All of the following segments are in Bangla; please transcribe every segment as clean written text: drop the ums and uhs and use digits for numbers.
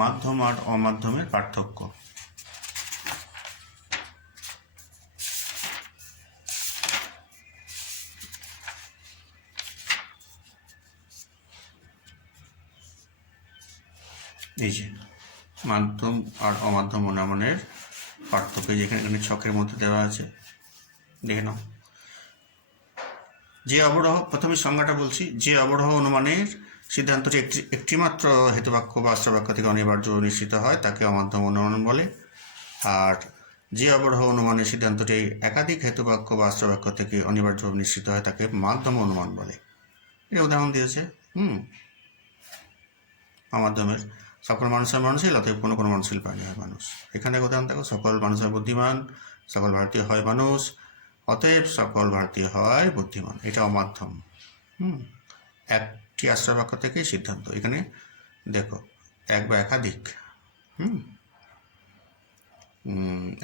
মাধ্যম আর অমাধ্যমের পার্থক্য। এই যে মাধ্যম আর অমাধ্যম অনুমানের পার্থক্য যেখানে এখানে ছকের মধ্যে দেওয়া আছে, দেখে নাও। যে অবরোহ, প্রথমে সংজ্ঞাটা বলছি, যে অবরোহ অনুমানের সিদ্ধান্তটি একটিমাত্র হেতুবাক্য বা আশ্রয়বাক্য থেকে অনিবার্য নিশ্চিত হয় তাকে অমাধ্যম অনুমান বলে। আর যে অবরোহ অনুমানের সিদ্ধান্তটি একাধিক হেতুবাক্য বা আশ্রয়বাক্য থেকে অনিবার্যভাবে নিশ্চিত হয় তাকে মাধ্যম অনুমান বলে। এটা উদাহরণ দিয়েছে। অমাধ্যমের সকল মানুষের মানুষই, অতএব কোনো কোনো মানুষের প্রাণী হয় মানুষ। এখানে উদাহরণ দেখো, সকল মানুষ হয় বুদ্ধিমান, সকল ভারতীয় হয় মানুষ, অতএব সকল ভারতীয় হয় বুদ্ধিমান। এটা অমাধ্যম। একটি আশ্রয়বাক্য থেকে সিদ্ধান্ত। এখানে দেখো এক বা একাধিক,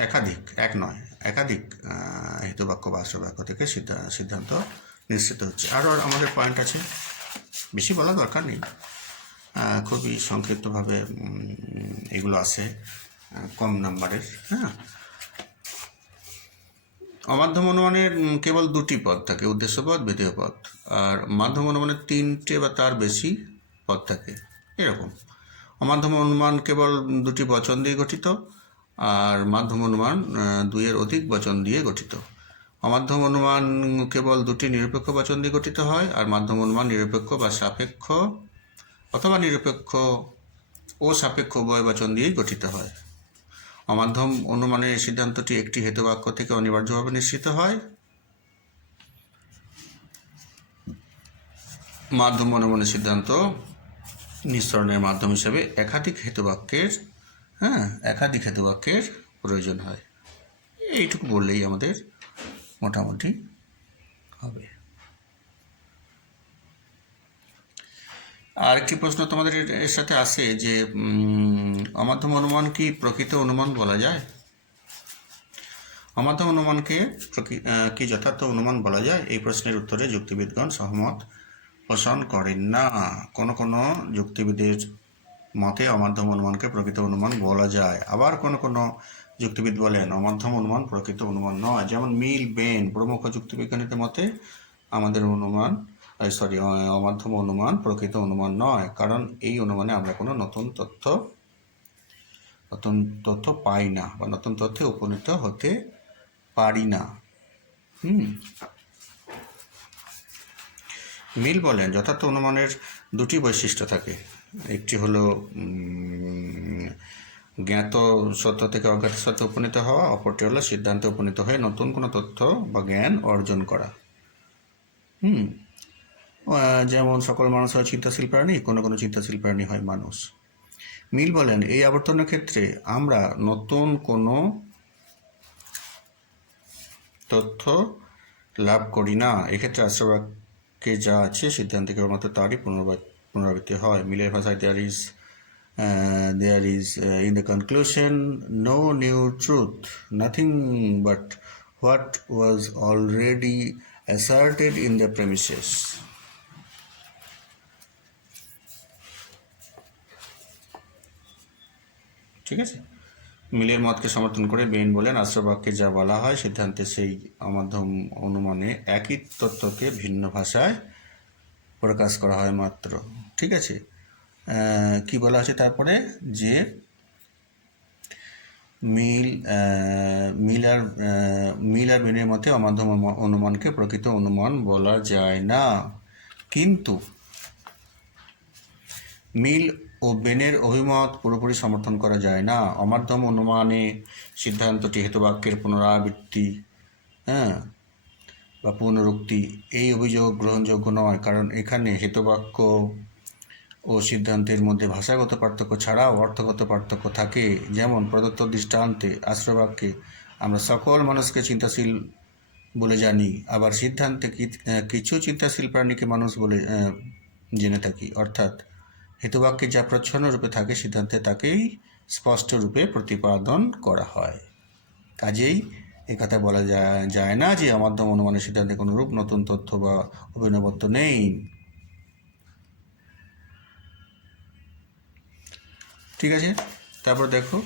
একাধিক, এক নয়, একাধিক হেতুবাক্য বা আশ্রয়বাক্য থেকে সিদ্ধান্ত নিশ্চিত হচ্ছে। আরও আমাদের পয়েন্ট আছে, বেশি বলা দরকার নেই, খুবই সংক্ষিপ্তভাবে এগুলো আছে, কম নাম্বারের। অমাধ্যম অনুমানের কেবল দুটি পদ থাকে, উদ্দেশ্যপদ, বিধেয় পদ। আর মাধ্যম অনুমানের তিনটে বা তার বেশি পদ থাকে। এরকম অমাধ্যম অনুমান কেবল দুটি বচন দিয়ে গঠিত, আর মাধ্যম অনুমান দুইয়ের অধিক বচন দিয়ে গঠিত। অমাধ্যম অনুমান কেবল দুটি নিরপেক্ষ বচন দিয়ে গঠিত হয়, আর মাধ্যম অনুমান নিরপেক্ষ বা সাপেক্ষ অথবা নিরপেক্ষ ও সাপেক্ষ উভয় বচন দিয়েই গঠিত হয়। অমাধ্যম অনুমানের সিদ্ধান্তটি একটি হেতুবাক্য থেকে অনিবার্যভাবে নিশ্চিত হয়। মাধ্যম অনুমানের সিদ্ধান্ত নিঃসরণের মাধ্যম হিসেবে একাধিক হেতুবাক্যের প্রয়োজন হয়। এইটুকু বললেই আমাদের মোটামুটি হবে। আর একটি প্রশ্ন তোমাদের এর সাথে আসে যে অমাধ্যম অনুমান কি প্রকৃত অনুমান বলা যায়? অমাধ্যম অনুমানকে কি যথার্থ অনুমান বলা যায়? এই প্রশ্নের উত্তরে যুক্তিবিদগণ সহমত পোষণ করেন না। কোনো কোনো যুক্তিবিদের মতে অমাধ্যম অনুমানকে প্রকৃত অনুমান বলা যায়, আবার কোনো কোনো যুক্তিবিদ বলেন অমাধ্যম অনুমান প্রকৃত অনুমান নয়। যেমন মিল, বেন প্রমুখ যুক্তিবিজ্ঞানীদের মতে আমাদের অমাধ্যম অনুমান প্রকৃত অনুমান নয়, কারণ এই অনুমানে আমরা কোনো নতুন তথ্য পাই না বা নতুন তথ্যে উপনীত হতে পারি না। মিল বলেন যথার্থ অনুমানের দুটি বৈশিষ্ট্য থাকে, একটি হলো জ্ঞাত সত্য থেকে অজ্ঞাত সত্য উপনীত হওয়া, অপরটি হলো সিদ্ধান্তে উপনীত হয়ে নতুন কোনো তথ্য বা জ্ঞান অর্জন করা। যেমন সকল মানুষ হয় চিন্তাশীল প্রাণী, কোনো কোনো চিন্তাশীল প্রাণী হয় মানুষ। মিল বলেন এই আবর্তনের ক্ষেত্রে আমরা নতুন কোনো তথ্য লাভ করি না। এক্ষেত্রে আশ্রয়বাক্যে যা আছে সিদ্ধান্তে কেবলমাত্র তারই পুনরাবৃত্তি হয়। মিলের ভাষায় there is in the conclusion no new truth, nothing but what was already asserted in the premises. ঠিক আছে। মিলের মতকে সমর্থন করে বেন বলেন আশ্রয়বাক্যে যা বলা হয় সিদ্ধান্তে সেই অমাধ্যম অনুমানে একই তত্ত্বকে ভিন্ন ভাষায় প্রকাশ করা হয় মাত্র। ঠিক আছে, কি বলা আছে তারপরে, যে মিল আর বেনের মতে অমাধ্যম অনুমানকে প্রকৃত অনুমান বলা যায় না, কিন্তু মিল ও বেনের অভিমত পুরোপুরি সমর্থন করা যায় না। অমাধ্যম অনুমানে সিদ্ধান্তটি হেতুবাক্যের পুনরাবৃত্তি বা পুনরুক্তি, এই অভিযোগ গ্রহণযোগ্য নয়, কারণ এখানে হেতুবাক্য ও সিদ্ধান্তের মধ্যে ভাষাগত পার্থক্য ছাড়াও অর্থগত পার্থক্য থাকে। যেমন প্রদত্ত দৃষ্টান্তে আশ্রয়বাক্যে আমরা সকল মানুষকে চিন্তাশীল বলে জানি, আবার সিদ্ধান্তে কিছু চিন্তাশীল প্রাণীকে মানুষ বলে জেনে থাকি। অর্থাৎ হেতুবাক্যে যা প্রচ্ছন্নরূপে থাকে সিদ্ধান্তে তাকেই স্পষ্টরূপে প্রতিপাদন করা হয়। কাজেই একথা বলা যায় না যে অমাধ্যম অনুমানের সিদ্ধান্তে কোনোরূপ নতুন তথ্য বা অভিনবত্ব নেই। ঠিক আছে, তারপর দেখো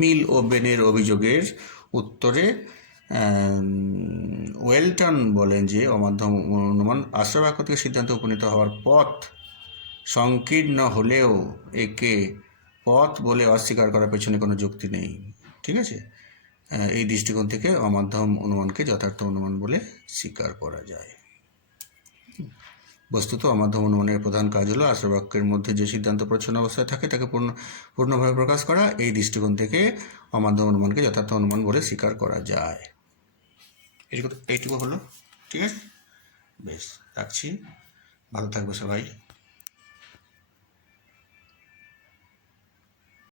মিল ও বেনের অভিযোগের উত্তরে ওয়েলটন বলেন যে অমাধ্যম অনুমান আশ্রয়বাক্য থেকে সিদ্ধান্তে উপনীত হওয়ার পথ সংকীর্ণ হলেও একে পথ বলে অস্বীকার করার পেছনে কোনো যুক্তি নেই। ঠিক আছে, এই দৃষ্টিকোণ থেকে অমাধ্যম অনুমানকে যথার্থ অনুমান বলে স্বীকার করা যায়। বস্তুত অমাধ্যম অনুমানের প্রধান কাজ হলো আশ্রয়বাক্যের মধ্যে যে সিদ্ধান্ত প্রচ্ছন্ন অবস্থায় থাকে তাকে পূর্ণভাবে প্রকাশ করা। এই দৃষ্টিকোণ থেকে অমাধ্যম অনুমানকে যথার্থ অনুমান বলে স্বীকার করা যায়। এইটুকু হলো। ঠিক আছে, বেশ, রাখছি। ভালো থাকবে সবাই।